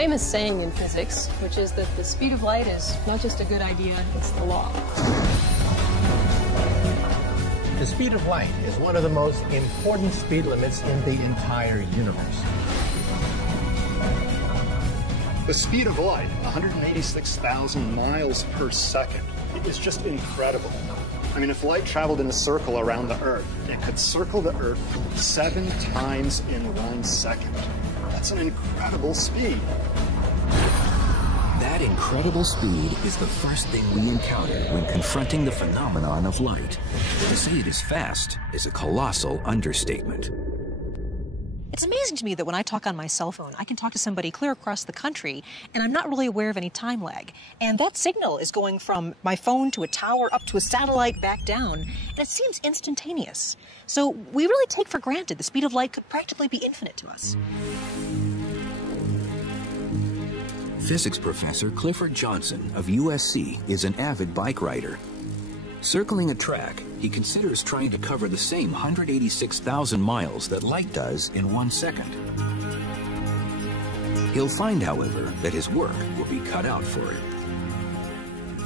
famous saying in physics, which is that the speed of light is not just a good idea, it's the law. The speed of light is one of the most important speed limits in the entire universe. The speed of light, 186,000 miles per second, it is just incredible. I mean, if light traveled in a circle around the Earth, it could circle the Earth 7 times in 1 second. That's an incredible speed. That incredible speed is the first thing we encounter when confronting the phenomenon of light. To say it is fast is a colossal understatement. It's amazing to me that when I talk on my cell phone, I can talk to somebody clear across the country, and I'm not really aware of any time lag. And that signal is going from my phone to a tower, up to a satellite, back down, and it seems instantaneous. So we really take for granted the speed of light could practically be infinite to us. Physics professor Clifford Johnson of USC is an avid bike rider. Circling a track, he considers trying to cover the same 186,000 miles that light does in 1 second. He'll find, however, that his work will be cut out for it.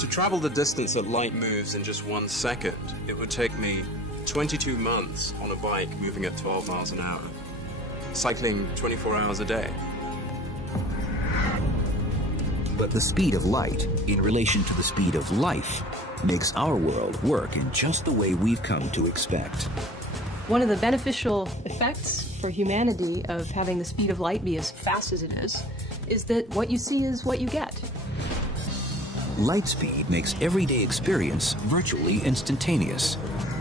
To travel the distance that light moves in just 1 second, it would take me 22 months on a bike moving at 12 miles an hour, cycling 24 hours a day. But the speed of light, in relation to the speed of life, makes our world work in just the way we've come to expect. One of the beneficial effects for humanity of having the speed of light be as fast as it is that what you see is what you get. Light speed makes everyday experience virtually instantaneous.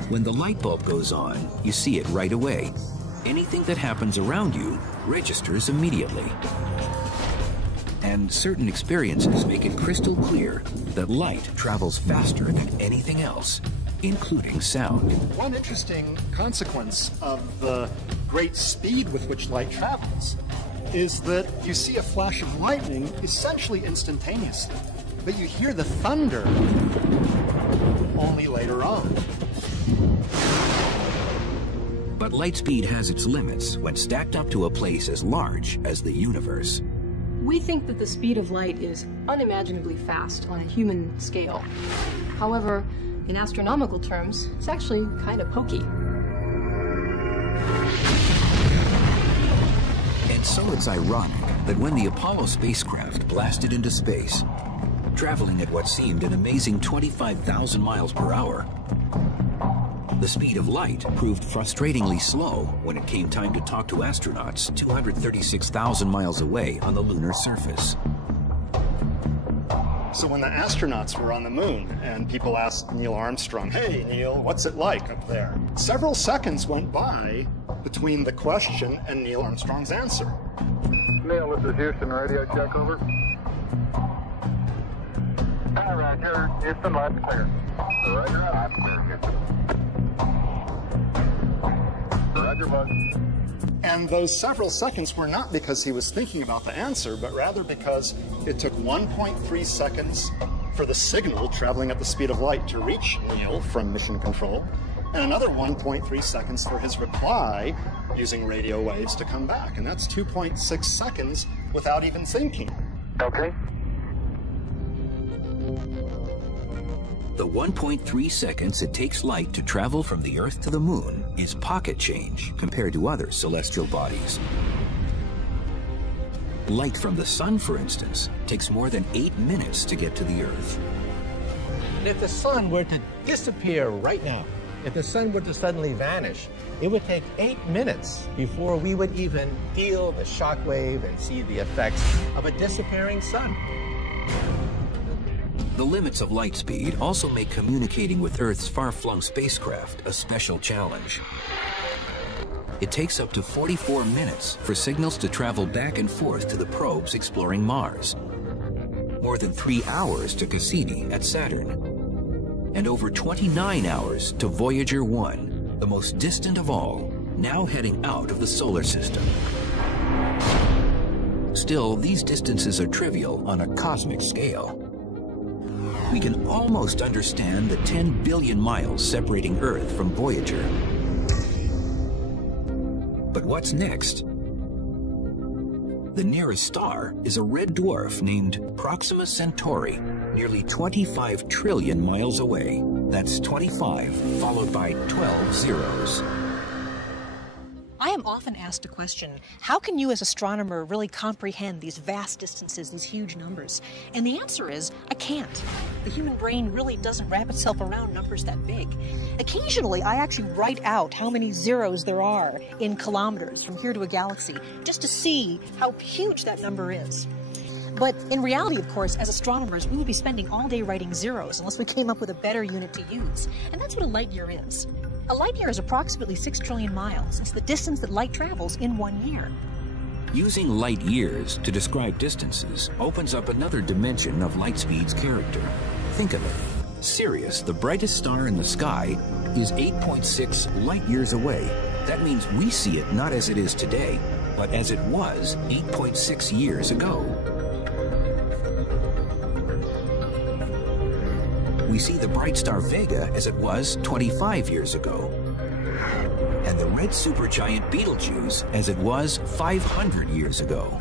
When the light bulb goes on, you see it right away. Anything that happens around you registers immediately. And certain experiences make it crystal clear that light travels faster than anything else, including sound. One interesting consequence of the great speed with which light travels is that you see a flash of lightning essentially instantaneously, but you hear the thunder only later on. But light speed has its limits when stacked up to a place as large as the universe. We think that the speed of light is unimaginably fast on a human scale. However, in astronomical terms, it's actually kind of pokey. And so it's ironic that when the Apollo spacecraft blasted into space, traveling at what seemed an amazing 25,000 miles per hour, the speed of light proved frustratingly slow when it came time to talk to astronauts 236,000 miles away on the lunar surface. So when the astronauts were on the moon and people asked Neil Armstrong, "Hey Neil, what's it like up there?" Several seconds went by between the question and Neil Armstrong's answer. Neil, this is Houston radio, check over. Hi, Roger. Houston, line's clear. Roger, line's clear, Houston. Roger, bud. And those several seconds were not because he was thinking about the answer, but rather because it took 1.3 seconds for the signal traveling at the speed of light to reach Neil from mission control, and another 1.3 seconds for his reply using radio waves to come back. And that's 2.6 seconds without even thinking. Okay. The 1.3 seconds it takes light to travel from the Earth to the Moon is pocket change compared to other celestial bodies. Light from the Sun, for instance, takes more than 8 minutes to get to the Earth. And if the sun were to disappear right now, if the sun were to suddenly vanish, it would take 8 minutes before we would even feel the shock wave and see the effects of a disappearing sun. The limits of light speed also make communicating with Earth's far-flung spacecraft a special challenge. It takes up to 44 minutes for signals to travel back and forth to the probes exploring Mars, more than 3 hours to Cassini at Saturn, and over 29 hours to Voyager 1, the most distant of all, now heading out of the solar system. Still, these distances are trivial on a cosmic scale. We can almost understand the 10 billion miles separating Earth from Voyager. But what's next? The nearest star is a red dwarf named Proxima Centauri, nearly 25 trillion miles away. That's 25 followed by 12 zeros. I am often asked a question, how can you as an astronomer really comprehend these vast distances, these huge numbers? And the answer is, I can't. The human brain really doesn't wrap itself around numbers that big. Occasionally, I actually write out how many zeros there are in kilometers from here to a galaxy, just to see how huge that number is. But in reality, of course, as astronomers, we would be spending all day writing zeros unless we came up with a better unit to use. And that's what a light year is. A light year is approximately 6 trillion miles. It's the distance that light travels in 1 year. Using light years to describe distances opens up another dimension of light speed's character. Think of it. Sirius, the brightest star in the sky, is 8.6 light years away. That means we see it not as it is today, but as it was 8.6 years ago. We see the bright star Vega as it was 25 years ago, and the red supergiant Betelgeuse as it was 500 years ago.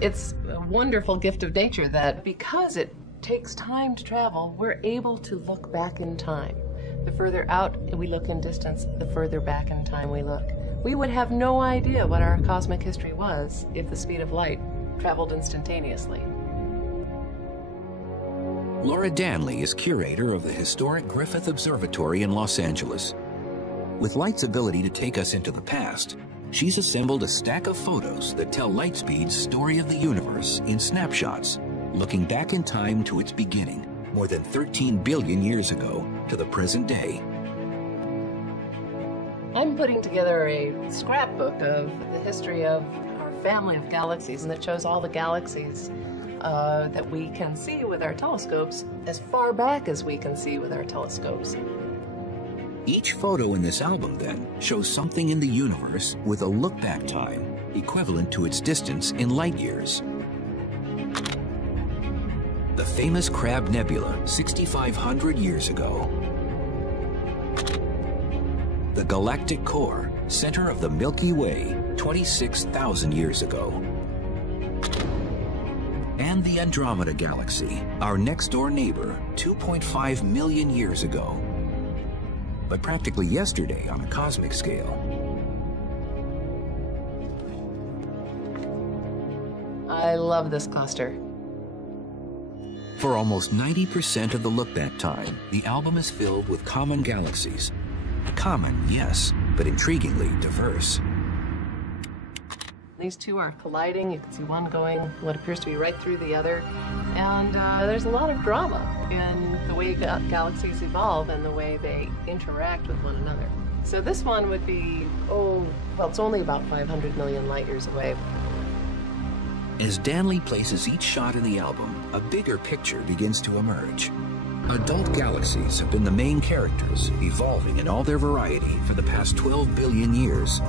It's a wonderful gift of nature that because it takes time to travel, we're able to look back in time. The further out we look in distance, the further back in time we look. We would have no idea what our cosmic history was if the speed of light traveled instantaneously. Laura Danley is curator of the historic Griffith Observatory in Los Angeles. With light's ability to take us into the past, she's assembled a stack of photos that tell light speed's story of the universe in snapshots, looking back in time to its beginning, more than 13 billion years ago, to the present day. I'm putting together a scrapbook of the history of our family of galaxies, and that shows all the galaxies that we can see with our telescopes as far back as we can see with our telescopes. Each photo in this album, then, shows something in the universe with a look-back time equivalent to its distance in light years. The famous Crab Nebula, 6,500 years ago. The galactic core, center of the Milky Way, 26,000 years ago. And the Andromeda Galaxy, our next-door neighbor, 2.5 million years ago. But practically yesterday on a cosmic scale. I love this cluster. For almost 90% of the look-back time, the album is filled with common galaxies. Common, yes, but intriguingly diverse. These two are colliding. You can see one going what appears to be right through the other. And there's a lot of drama in the way galaxies evolve and the way they interact with one another. So this one would be, it's only about 500 million light years away. As Danley places each shot in the album, a bigger picture begins to emerge. Adult galaxies have been the main characters, evolving in all their variety for the past 12 billion years.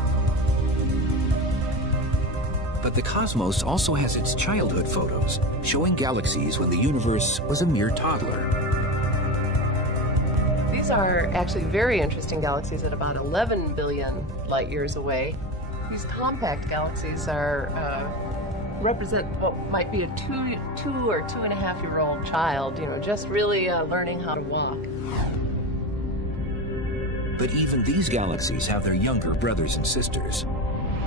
But the cosmos also has its childhood photos, showing galaxies when the universe was a mere toddler. These are actually very interesting galaxies at about 11 billion light years away. These compact galaxies are represent what might be a two or 2.5-year-old child, just really learning how to walk. But even these galaxies have their younger brothers and sisters.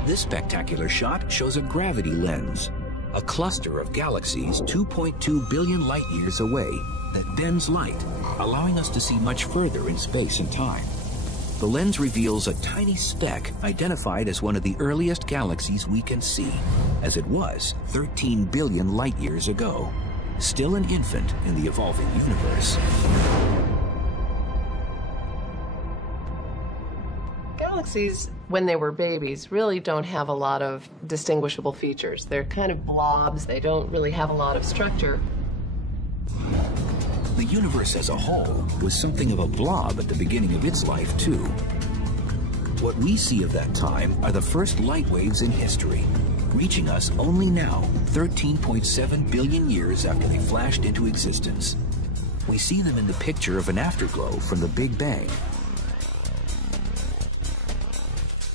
This spectacular shot shows a gravity lens, a cluster of galaxies 2.2 billion light years away that bends light, allowing us to see much further in space and time. The lens reveals a tiny speck identified as one of the earliest galaxies we can see, as it was 13 billion light years ago, still an infant in the evolving universe. Galaxies, when they were babies, really don't have a lot of distinguishable features. They're kind of blobs. They don't really have a lot of structure. The universe as a whole was something of a blob at the beginning of its life, too. What we see of that time are the first light waves in history, reaching us only now, 13.7 billion years after they flashed into existence. We see them in the picture of an afterglow from the Big Bang.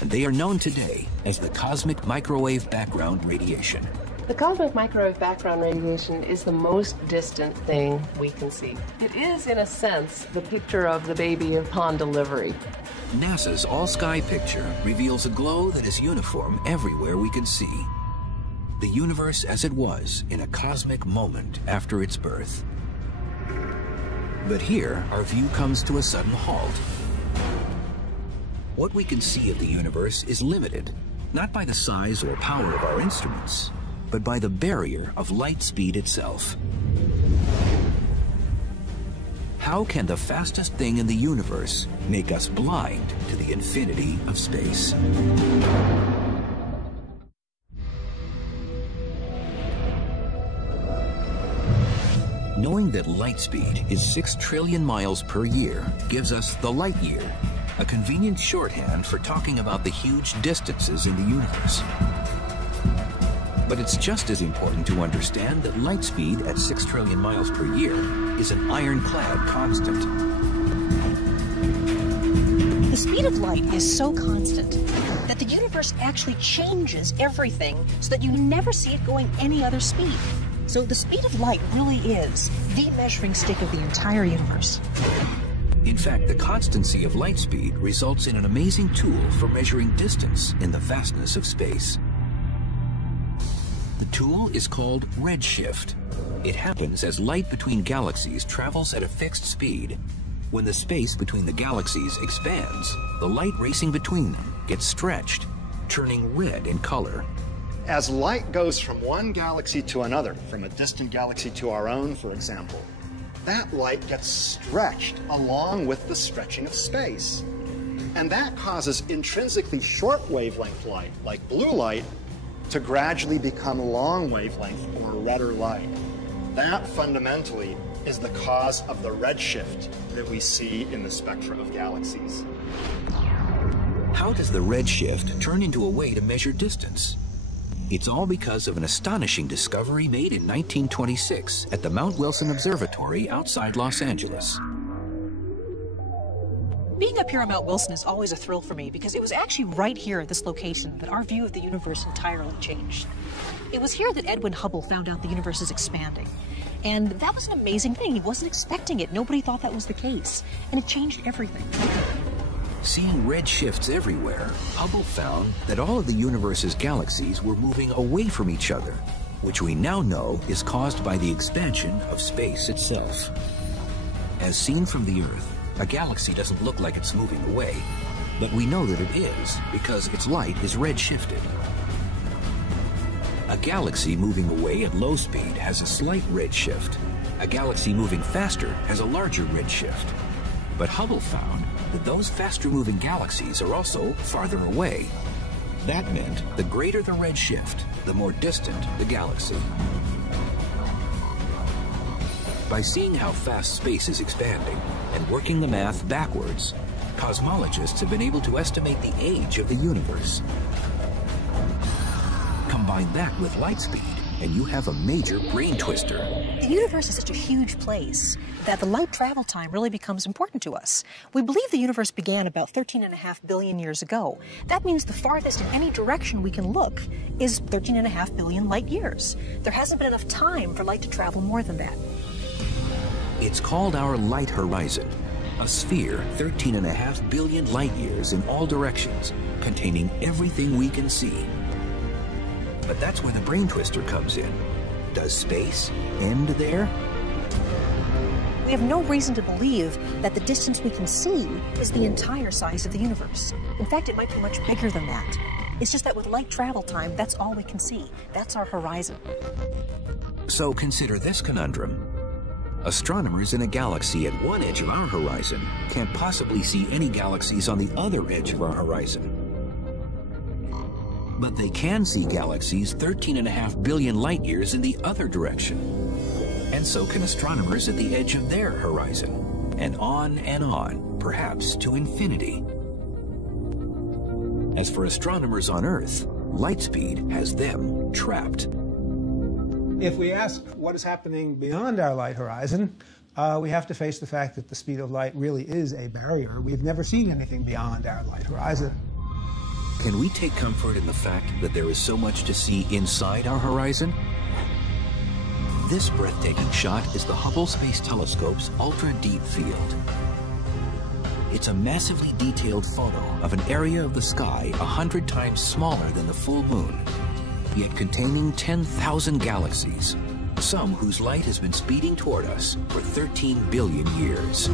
They are known today as the cosmic microwave background radiation. The cosmic microwave background radiation is the most distant thing we can see. It is, in a sense, the picture of the baby upon delivery. NASA's all-sky picture reveals a glow that is uniform everywhere we can see. The universe as it was in a cosmic moment after its birth. But here, our view comes to a sudden halt. What we can see of the universe is limited, not by the size or power of our instruments, but by the barrier of light speed itself. How can the fastest thing in the universe make us blind to the infinity of space? Knowing that light speed is 6 trillion miles per year gives us the light year, a convenient shorthand for talking about the huge distances in the universe. But it's just as important to understand that light speed at 6 trillion miles per year is an ironclad constant. The speed of light is so constant that the universe actually changes everything so that you never see it going any other speed. So the speed of light really is the measuring stick of the entire universe. In fact, the constancy of light speed results in an amazing tool for measuring distance in the vastness of space. The tool is called redshift. It happens as light between galaxies travels at a fixed speed. When the space between the galaxies expands, the light racing between them gets stretched, turning red in color. As light goes from one galaxy to another, from a distant galaxy to our own, for example, that light gets stretched along with the stretching of space. And that causes intrinsically short wavelength light, like blue light, to gradually become long wavelength or redder light. That fundamentally is the cause of the redshift that we see in the spectra of galaxies. How does the redshift turn into a way to measure distance? It's all because of an astonishing discovery made in 1926 at the Mount Wilson Observatory outside Los Angeles. Being up here on Mount Wilson is always a thrill for me because it was actually right here at this location that our view of the universe entirely changed. It was here that Edwin Hubble found out the universe is expanding. And that was an amazing thing. He wasn't expecting it. Nobody thought that was the case. And it changed everything. Seeing red shifts everywhere, Hubble found that all of the universe's galaxies were moving away from each other, which we now know is caused by the expansion of space itself. As seen from the Earth, a galaxy doesn't look like it's moving away, but we know that it is because its light is redshifted. A galaxy moving away at low speed has a slight redshift. A galaxy moving faster has a larger redshift. But Hubble found that those faster-moving galaxies are also farther away. That meant the greater the redshift, the more distant the galaxy. By seeing how fast space is expanding and working the math backwards, cosmologists have been able to estimate the age of the universe. Combine that with light speed, and you have a major brain twister. The universe is such a huge place that the light travel time really becomes important to us. We believe the universe began about 13.5 billion years ago. That means the farthest in any direction we can look is 13.5 billion light years. There hasn't been enough time for light to travel more than that. It's called our light horizon, a sphere 13.5 billion light years in all directions, containing everything we can see. But that's where the brain twister comes in. Does space end there? We have no reason to believe that the distance we can see is the entire size of the universe. In fact, it might be much bigger than that. It's just that with light travel time, that's all we can see. That's our horizon. So consider this conundrum. Astronomers in a galaxy at one edge of our horizon can't possibly see any galaxies on the other edge of our horizon. But they can see galaxies 13.5 billion light years in the other direction. And so can astronomers at the edge of their horizon. And on, perhaps to infinity. As for astronomers on Earth, light speed has them trapped. If we ask what is happening beyond our light horizon, we have to face the fact that the speed of light really is a barrier. We've never seen anything beyond our light horizon. Can we take comfort in the fact that there is so much to see inside our horizon? This breathtaking shot is the Hubble Space Telescope's ultra-deep field. It's a massively detailed photo of an area of the sky 100 times smaller than the full moon, yet containing 10,000 galaxies, some whose light has been speeding toward us for 13 billion years.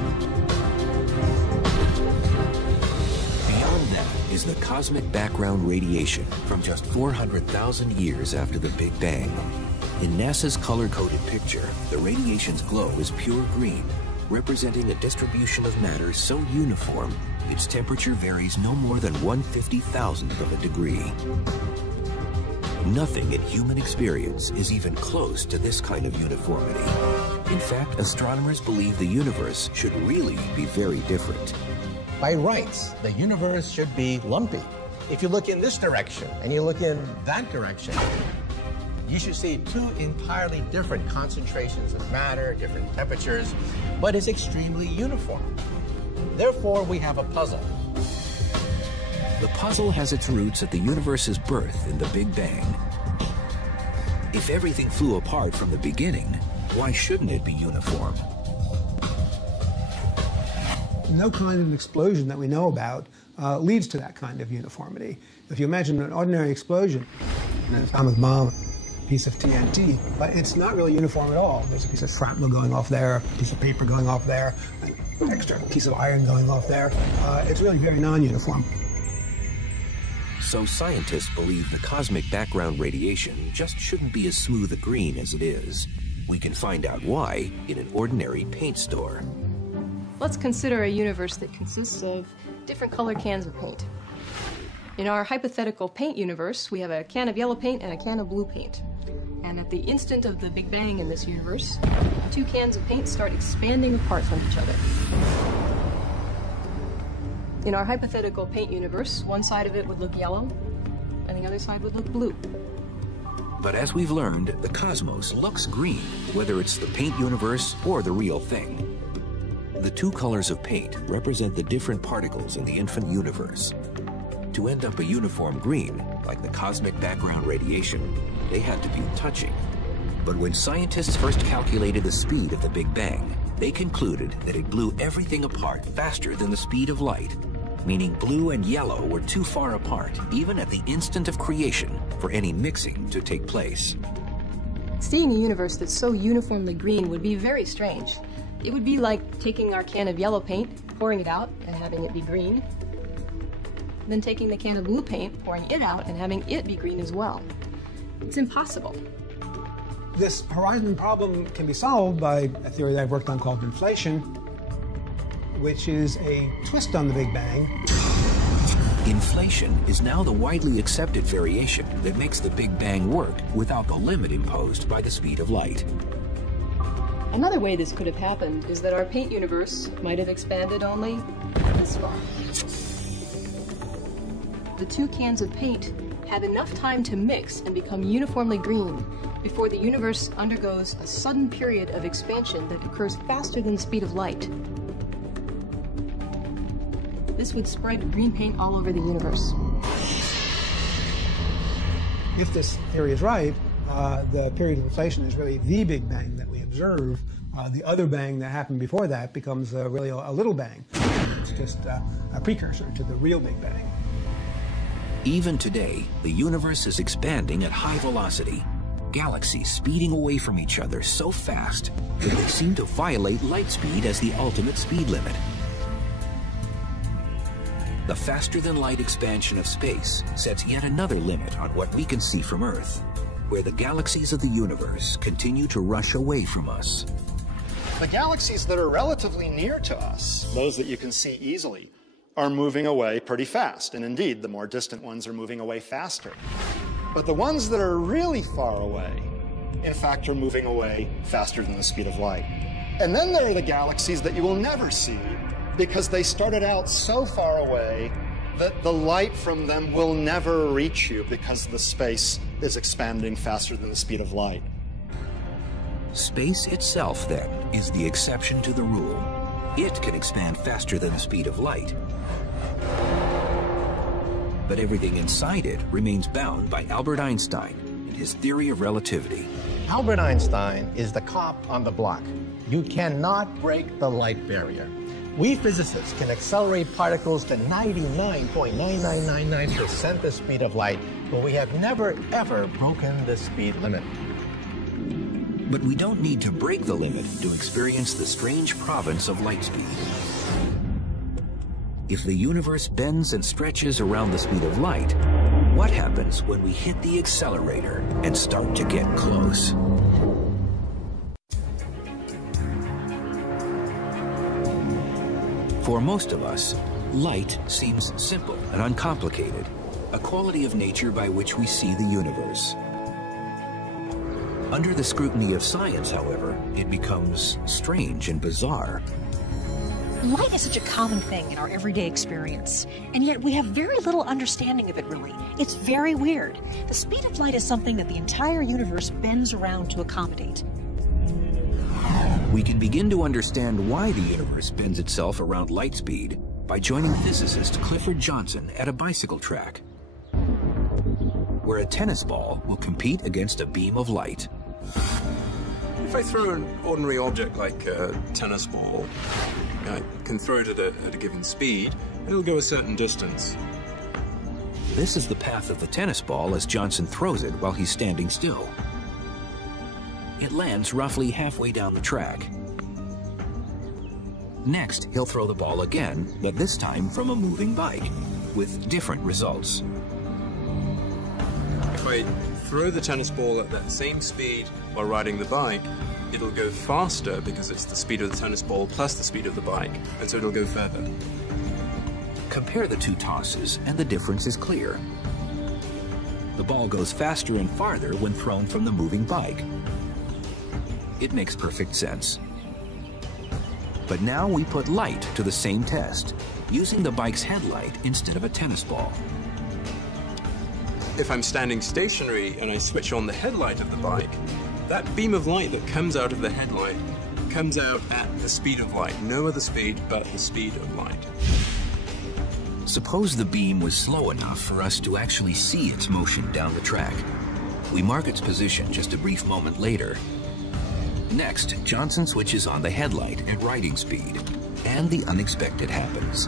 Beyond that is the cosmic background radiation from just 400,000 years after the Big Bang. In NASA's color-coded picture, the radiation's glow is pure green, representing a distribution of matter so uniform, its temperature varies no more than 1/50,000th of a degree. Nothing in human experience is even close to this kind of uniformity. In fact, astronomers believe the universe should really be very different. By rights, the universe should be lumpy. If you look in this direction and you look in that direction, you should see two entirely different concentrations of matter, different temperatures, but it's extremely uniform. Therefore, we have a puzzle. The puzzle has its roots at the universe's birth in the Big Bang. If everything flew apart from the beginning, why shouldn't it be uniform? No kind of explosion that we know about leads to that kind of uniformity. If you imagine an ordinary explosion, an atomic bomb, a piece of TNT, but it's not really uniform at all. There's a piece of shrapnel going off there, a piece of paper going off there, an extra piece of iron going off there. It's really very non-uniform. So scientists believe the cosmic background radiation just shouldn't be as smooth a green as it is. We can find out why in an ordinary paint store. Let's consider a universe that consists of different color cans of paint. In our hypothetical paint universe, we have a can of yellow paint and a can of blue paint. And at the instant of the Big Bang in this universe, the two cans of paint start expanding apart from each other. In our hypothetical paint universe, one side of it would look yellow, and the other side would look blue. But as we've learned, the cosmos looks green, whether it's the paint universe or the real thing. The two colors of paint represent the different particles in the infant universe. To end up a uniform green, like the cosmic background radiation, they had to be touching. But when scientists first calculated the speed of the Big Bang, they concluded that it blew everything apart faster than the speed of light, meaning blue and yellow were too far apart, even at the instant of creation, for any mixing to take place. Seeing a universe that's so uniformly green would be very strange. It would be like taking our can of yellow paint, pouring it out, and having it be green, then taking the can of blue paint, pouring it out, and having it be green as well. It's impossible. This horizon problem can be solved by a theory that I've worked on called inflation, which is a twist on the Big Bang. Inflation is now the widely accepted variation that makes the Big Bang work without the limit imposed by the speed of light. Another way this could have happened is that our paint universe might have expanded only this far. The two cans of paint have enough time to mix and become uniformly green before the universe undergoes a sudden period of expansion that occurs faster than the speed of light. This would spread green paint all over the universe. If this theory is right, the period of inflation is really the Big Bang that we observe. The other bang that happened before that becomes really a little bang. It's just a precursor to the real Big Bang. Even today, the universe is expanding at high velocity. Galaxies speeding away from each other so fast that they seem to violate light speed as the ultimate speed limit. The faster-than-light expansion of space sets yet another limit on what we can see from Earth, where the galaxies of the universe continue to rush away from us. The galaxies that are relatively near to us, those that you can see easily, are moving away pretty fast. And indeed, the more distant ones are moving away faster. But the ones that are really far away, in fact, are moving away faster than the speed of light. And then there are the galaxies that you will never see because they started out so far away that the light from them will never reach you because the space is expanding faster than the speed of light. Space itself, then, is the exception to the rule. It can expand faster than the speed of light. but everything inside it remains bound by Albert Einstein and his theory of relativity. Albert Einstein is the cop on the block. You cannot break the light barrier. We physicists can accelerate particles to 99.9999% the speed of light, but we have never, ever broken the speed limit. But we don't need to break the limit to experience the strange province of light speed. If the universe bends and stretches around the speed of light, what happens when we hit the accelerator and start to get close? For most of us, light seems simple and uncomplicated, a quality of nature by which we see the universe. Under the scrutiny of science, however, it becomes strange and bizarre. Light is such a common thing in our everyday experience, and yet we have very little understanding of it, really. It's very weird. The speed of light is something that the entire universe bends around to accommodate. We can begin to understand why the universe bends itself around light speed by joining physicist Clifford Johnson at a bicycle track, where a tennis ball will compete against a beam of light. If I throw an ordinary object like a tennis ball, I can throw it at a given speed, and it'll go a certain distance. This is the path of the tennis ball as Johnson throws it while he's standing still. It lands roughly halfway down the track. Next, he'll throw the ball again, but this time from a moving bike, with different results. If I throw the tennis ball at that same speed while riding the bike, it'll go faster because it's the speed of the tennis ball plus the speed of the bike, and so it'll go further. Compare the two tosses, and the difference is clear. The ball goes faster and farther when thrown from the moving bike. It makes perfect sense. But now we put light to the same test, using the bike's headlight instead of a tennis ball. If I'm standing stationary and I switch on the headlight of the bike, that beam of light that comes out of the headlight comes out at the speed of light. No other speed but the speed of light. Suppose the beam was slow enough for us to actually see its motion down the track. We mark its position just a brief moment later. Next, Johnson switches on the headlight at riding speed, and the unexpected happens.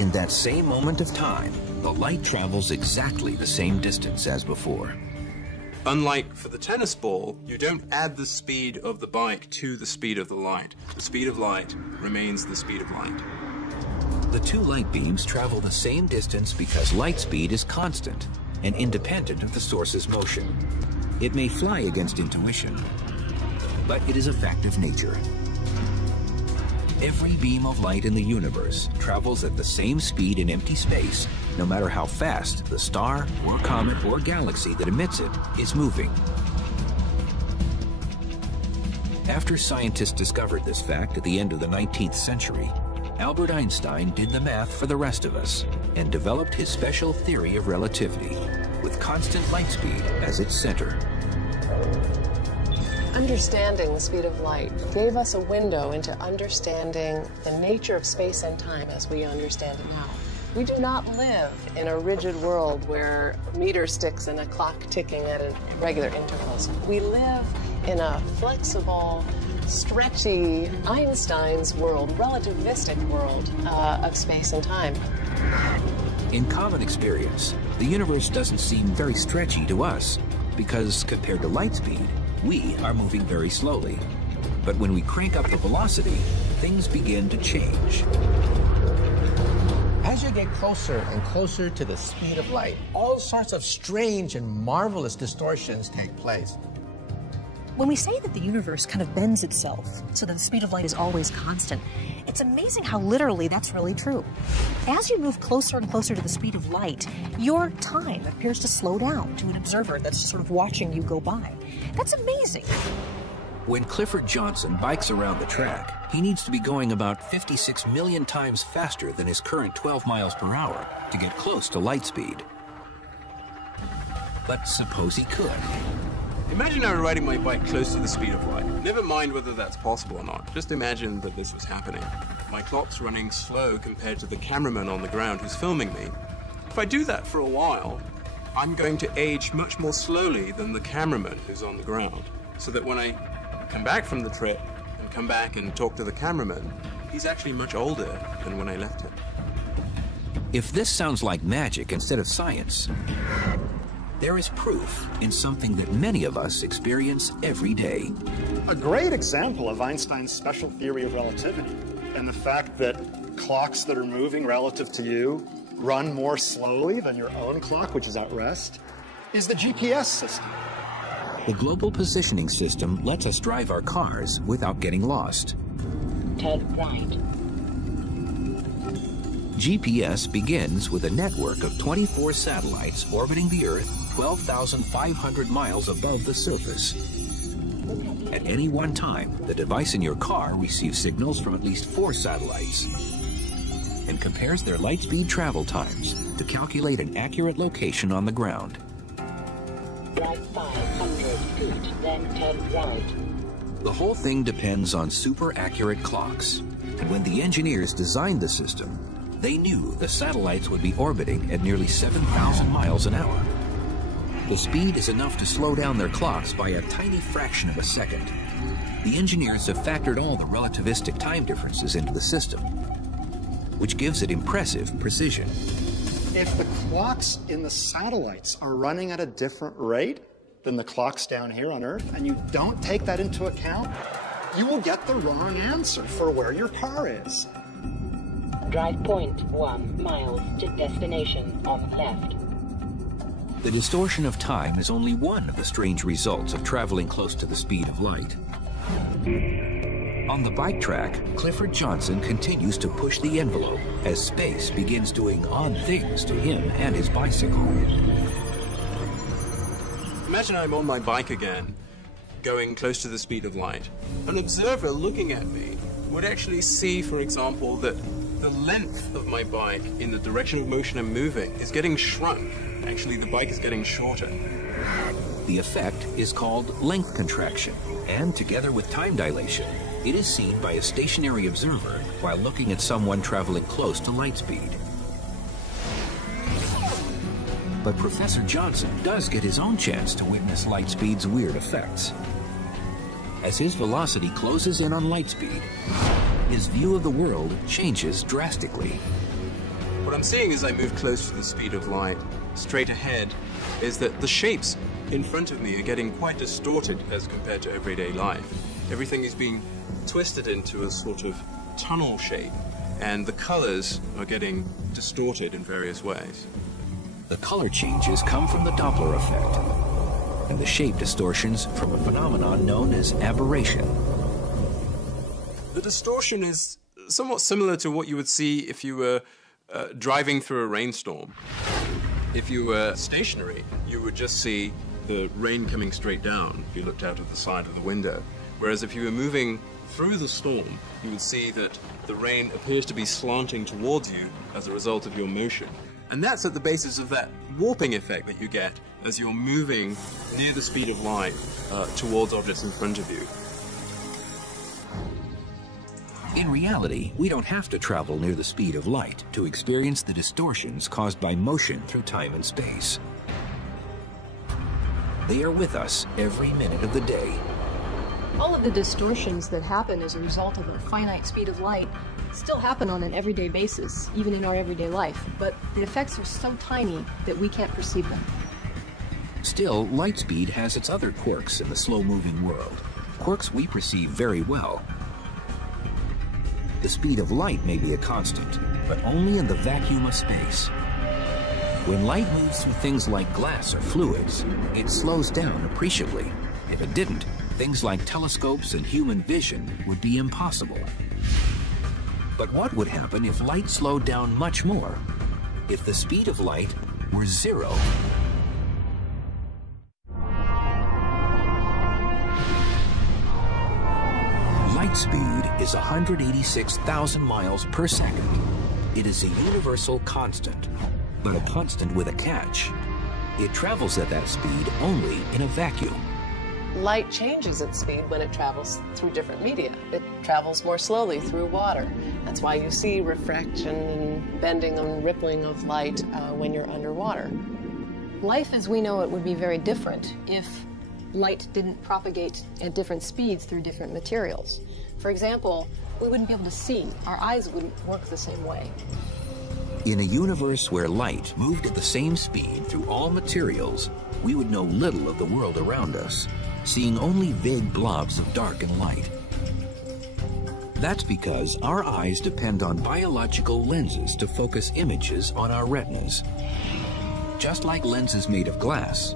In that same moment of time, the light travels exactly the same distance as before. Unlike for the tennis ball, you don't add the speed of the bike to the speed of the light. The speed of light remains the speed of light. The two light beams travel the same distance because light speed is constant and independent of the source's motion. It may fly against intuition, but it is a fact of nature. Every beam of light in the universe travels at the same speed in empty space, no matter how fast the star or comet or galaxy that emits it is moving. After scientists discovered this fact at the end of the 19th century, Albert Einstein did the math for the rest of us and developed his special theory of relativity, with constant light speed as its center. Understanding the speed of light gave us a window into understanding the nature of space and time as we understand it now. We do not live in a rigid world where meter sticks and a clock ticking at regular intervals. We live in a flexible, stretchy, Einstein's world, relativistic world of space and time. In common experience, the universe doesn't seem very stretchy to us because compared to light speed, we are moving very slowly. But when we crank up the velocity, things begin to change. As you get closer and closer to the speed of light, all sorts of strange and marvelous distortions take place. When we say that the universe kind of bends itself so that the speed of light is always constant, it's amazing how literally that's really true. As you move closer and closer to the speed of light, your time appears to slow down to an observer that's just sort of watching you go by. That's amazing. When Clifford Johnson bikes around the track, he needs to be going about 56 million times faster than his current 12 miles per hour to get close to light speed. But suppose he could. Imagine I were riding my bike close to the speed of light. Never mind whether that's possible or not. Just imagine that this was happening. My clock's running slow compared to the cameraman on the ground who's filming me. If I do that for a while, I'm going to age much more slowly than the cameraman who's on the ground. So that when I come back from the trip and come back and talk to the cameraman, he's actually much older than when I left him. If this sounds like magic instead of science, there is proof in something that many of us experience every day. A great example of Einstein's special theory of relativity and the fact that clocks that are moving relative to you run more slowly than your own clock, which is at rest, is the GPS system. The global positioning system lets us drive our cars without getting lost. Turn right. GPS begins with a network of 24 satellites orbiting the Earth 12,500 miles above the surface. At any one time, the device in your car receives signals from at least 4 satellites and compares their light speed travel times to calculate an accurate location on the ground. Drive 500 feet, then turn right. The whole thing depends on super accurate clocks. And when the engineers designed the system, they knew the satellites would be orbiting at nearly 7,000 miles an hour. The speed is enough to slow down their clocks by a tiny fraction of a second. The engineers have factored all the relativistic time differences into the system, which gives it impressive precision. If the clocks in the satellites are running at a different rate than the clocks down here on Earth, and you don't take that into account, you will get the wrong answer for where your car is. Drive 0.1 miles to destination on left. The distortion of time is only one of the strange results of traveling close to the speed of light. On the bike track, Clifford Johnson continues to push the envelope as space begins doing odd things to him and his bicycle. Imagine I'm on my bike again, going close to the speed of light. An observer looking at me would actually see, for example, that the length of my bike in the direction of motion I'm moving is getting shrunk. Actually, the bike is getting shorter. The effect is called length contraction, and together with time dilation, it is seen by a stationary observer while looking at someone traveling close to light speed. But Professor Johnson does get his own chance to witness light speed's weird effects. As his velocity closes in on light speed, his view of the world changes drastically. What I'm seeing as I move close to the speed of light, straight ahead, is that the shapes in front of me are getting quite distorted as compared to everyday life. Everything is being twisted into a sort of tunnel shape, and the colors are getting distorted in various ways. The color changes come from the Doppler effect, and the shape distortions from a phenomenon known as aberration. The distortion is somewhat similar to what you would see if you were driving through a rainstorm. If you were stationary, you would just see the rain coming straight down if you looked out of the side of the window. Whereas if you were moving through the storm, you would see that the rain appears to be slanting towards you as a result of your motion. And that's at the basis of that warping effect that you get as you're moving near the speed of light towards objects in front of you. In reality, we don't have to travel near the speed of light to experience the distortions caused by motion through time and space. They are with us every minute of the day. All of the distortions that happen as a result of a finite speed of light still happen on an everyday basis, even in our everyday life, but the effects are so tiny that we can't perceive them. Still, light speed has its other quirks in the slow-moving world, quirks we perceive very well. The speed of light may be a constant, but only in the vacuum of space. When light moves through things like glass or fluids, it slows down appreciably. If it didn't, things like telescopes and human vision would be impossible. But what would happen if light slowed down much more? If the speed of light were 0? Light speed is 186,000 miles per second. It is a universal constant, but a constant with a catch. It travels at that speed only in a vacuum. Light changes its speed when it travels through different media. It travels more slowly through water. That's why you see refraction and bending and rippling of light when you're underwater. Life as we know it would be very different if light didn't propagate at different speeds through different materials. For example, we wouldn't be able to see. Our eyes wouldn't work the same way. In a universe where light moved at the same speed through all materials, we would know little of the world around us, seeing only vague blobs of dark and light. That's because our eyes depend on biological lenses to focus images on our retinas. Just like lenses made of glass,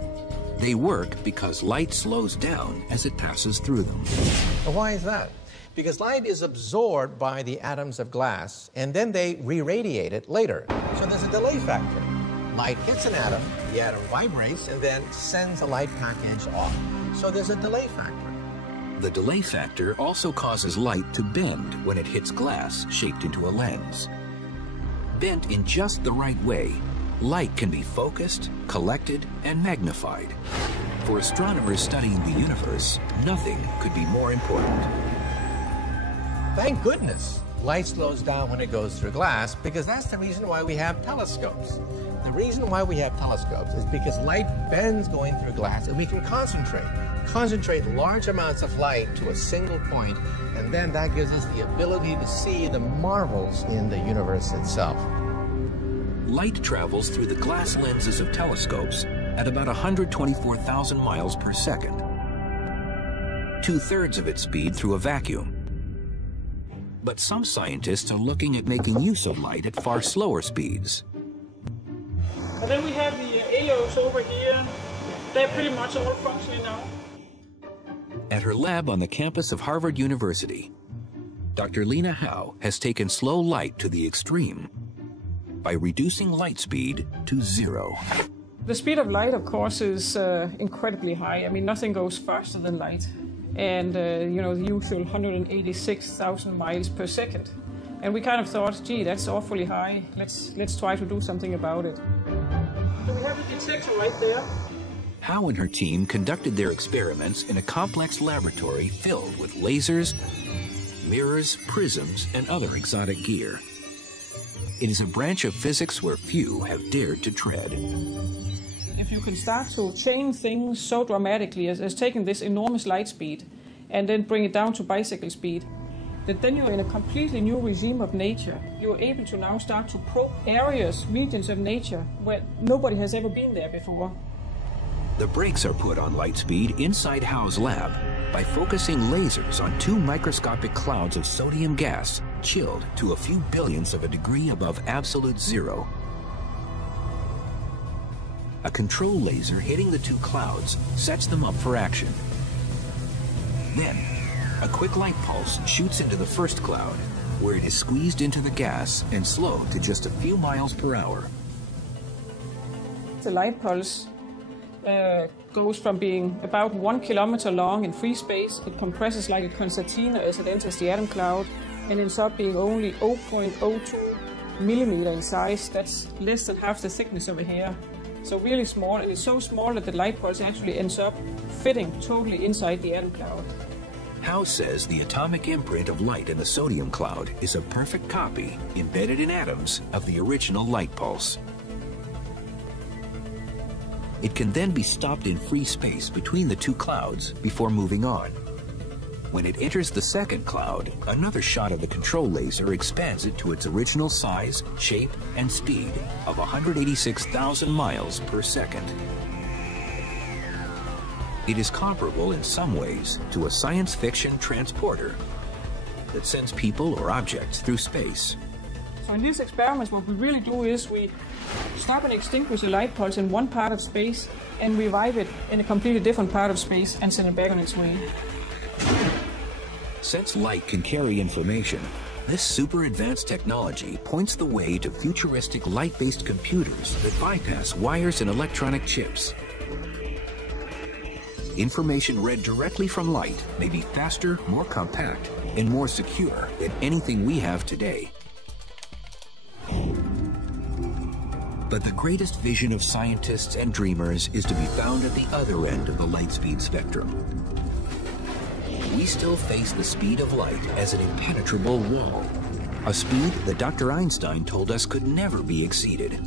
they work because light slows down as it passes through them. Well, why is that? Because light is absorbed by the atoms of glass, and then they re-radiate it later. So there's a delay factor. Light hits an atom, the atom vibrates, and then sends a light package off. So there's a delay factor. The delay factor also causes light to bend when it hits glass shaped into a lens. Bent in just the right way, light can be focused, collected, and magnified. For astronomers studying the universe, nothing could be more important. Thank goodness light slows down when it goes through glass, because that's the reason why we have telescopes. The reason why we have telescopes is because light bends going through glass, and we can concentrate large amounts of light to a single point, and then that gives us the ability to see the marvels in the universe itself. Light travels through the glass lenses of telescopes at about 124,000 miles per second, 2/3 of its speed through a vacuum. But some scientists are looking at making use of light at far slower speeds. And then we have the AOs over here. They're pretty much all functioning now. At her lab on the campus of Harvard University, Dr. Lena Howe has taken slow light to the extreme by reducing light speed to 0. The speed of light, of course, is incredibly high. I mean, nothing goes faster than light. And, you know, the usual 186,000 miles per second. And we kind of thought, gee, that's awfully high. Let's try to do something about it. So we have a detector right there. Howe and her team conducted their experiments in a complex laboratory filled with lasers, mirrors, prisms, and other exotic gear. It is a branch of physics where few have dared to tread. If you can start to change things so dramatically as taking this enormous light speed and then bring it down to bicycle speed, that then you're in a completely new regime of nature. You're able to now start to probe areas, regions of nature where nobody has ever been there before. The brakes are put on light speed inside Howe's lab by focusing lasers on 2 microscopic clouds of sodium gas chilled to a few billionths of a degree above absolute zero. A control laser hitting the 2 clouds sets them up for action. Then, a quick light pulse shoots into the first cloud, where it is squeezed into the gas and slowed to just a few miles per hour. The light pulse goes from being about 1 kilometer long in free space. It compresses like a concertina as it enters the atom cloud and ends up being only 0.02 millimeter in size. That's less than half the thickness of a hair. So really small, and it's so small that the light pulse actually ends up fitting totally inside the atom cloud. Howe says the atomic imprint of light in the sodium cloud is a perfect copy, embedded in atoms, of the original light pulse. It can then be stopped in free space between the 2 clouds before moving on. When it enters the second cloud, another shot of the control laser expands it to its original size, shape, and speed of 186,000 miles per second. It is comparable in some ways to a science fiction transporter that sends people or objects through space. So in these experiments, what we really do is we stop and extinguish a light pulse in one part of space and revive it in a completely different part of space and send it back on its way. Since light can carry information, this super advanced technology points the way to futuristic light-based computers that bypass wires and electronic chips. Information read directly from light may be faster, more compact, and more secure than anything we have today. But the greatest vision of scientists and dreamers is to be found at the other end of the light speed spectrum. We still face the speed of light as an impenetrable wall, a speed that Dr. Einstein told us could never be exceeded.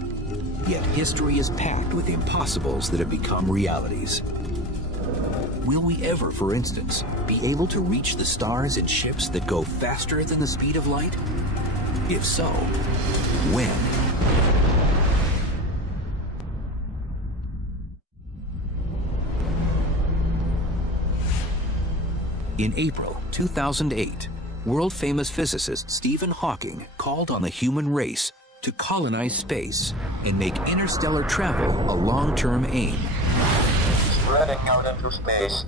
Yet history is packed with impossibles that have become realities. Will we ever, for instance, be able to reach the stars in ships that go faster than the speed of light? If so, when? In April 2008, world-famous physicist Stephen Hawking called on the human race to colonize space and make interstellar travel a long-term aim. Spreading out into space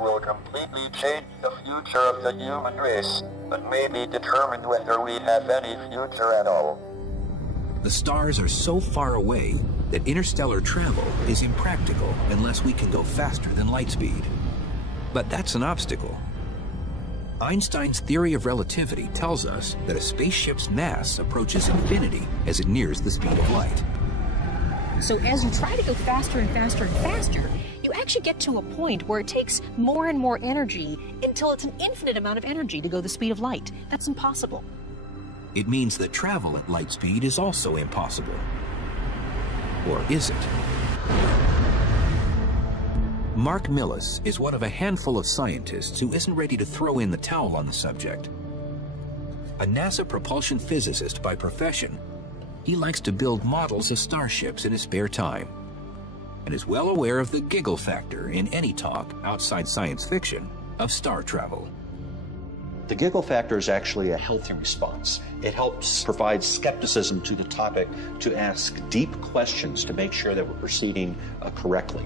will completely change the future of the human race, but may be determined whether we have any future at all. The stars are so far away that interstellar travel is impractical unless we can go faster than light speed. But that's an obstacle. Einstein's theory of relativity tells us that a spaceship's mass approaches infinity as it nears the speed of light. So as you try to go faster and faster and faster, you actually get to a point where it takes more and more energy until it's an infinite amount of energy to go the speed of light. That's impossible. It means that travel at light speed is also impossible. Or is it? Mark Millis is one of a handful of scientists who isn't ready to throw in the towel on the subject. A NASA propulsion physicist by profession, he likes to build models of starships in his spare time and is well aware of the giggle factor in any talk outside science fiction of star travel. The giggle factor is actually a healthy response. It helps provide skepticism to the topic, to ask deep questions to make sure that we're proceeding correctly.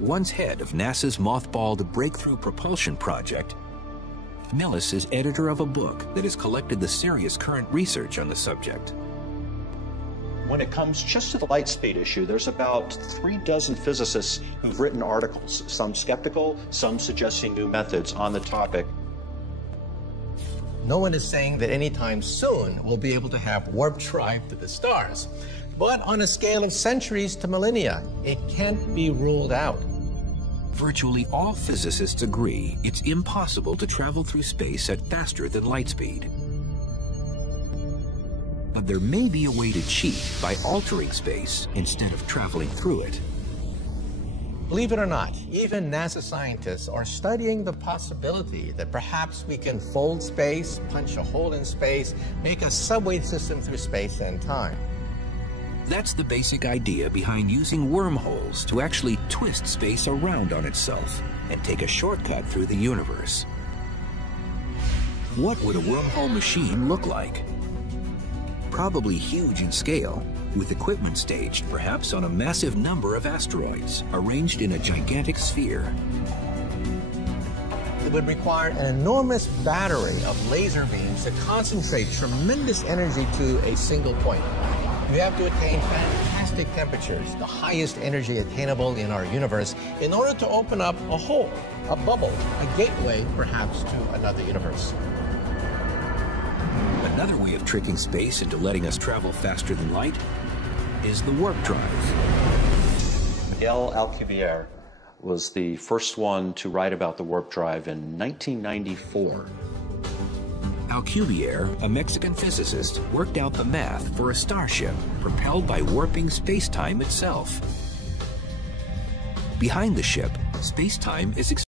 Once head of NASA's mothballed Breakthrough Propulsion Project, Millis is editor of a book that has collected the serious current research on the subject. When it comes just to the light speed issue, there's about 36 physicists who've written articles, some skeptical, some suggesting new methods on the topic. No one is saying that anytime soon we'll be able to have warp drive to the stars. But on a scale of centuries to millennia, it can't be ruled out. Virtually all physicists agree it's impossible to travel through space at faster than light speed. But there may be a way to cheat by altering space instead of traveling through it. Believe it or not, even NASA scientists are studying the possibility that perhaps we can fold space, punch a hole in space, make a subway system through space and time. That's the basic idea behind using wormholes to actually twist space around on itself and take a shortcut through the universe. What would a wormhole machine look like? Probably huge in scale, with equipment staged perhaps on a massive number of asteroids arranged in a gigantic sphere. It would require an enormous battery of laser beams to concentrate tremendous energy to a single point. We have to attain fantastic temperatures, the highest energy attainable in our universe, in order to open up a hole, a bubble, a gateway perhaps to another universe. Another way of tricking space into letting us travel faster than light is the warp drive. Miguel Alcubierre was the first one to write about the warp drive in 1994. Alcubierre, a Mexican physicist, worked out the math for a starship propelled by warping space-time itself. Behind the ship, space-time is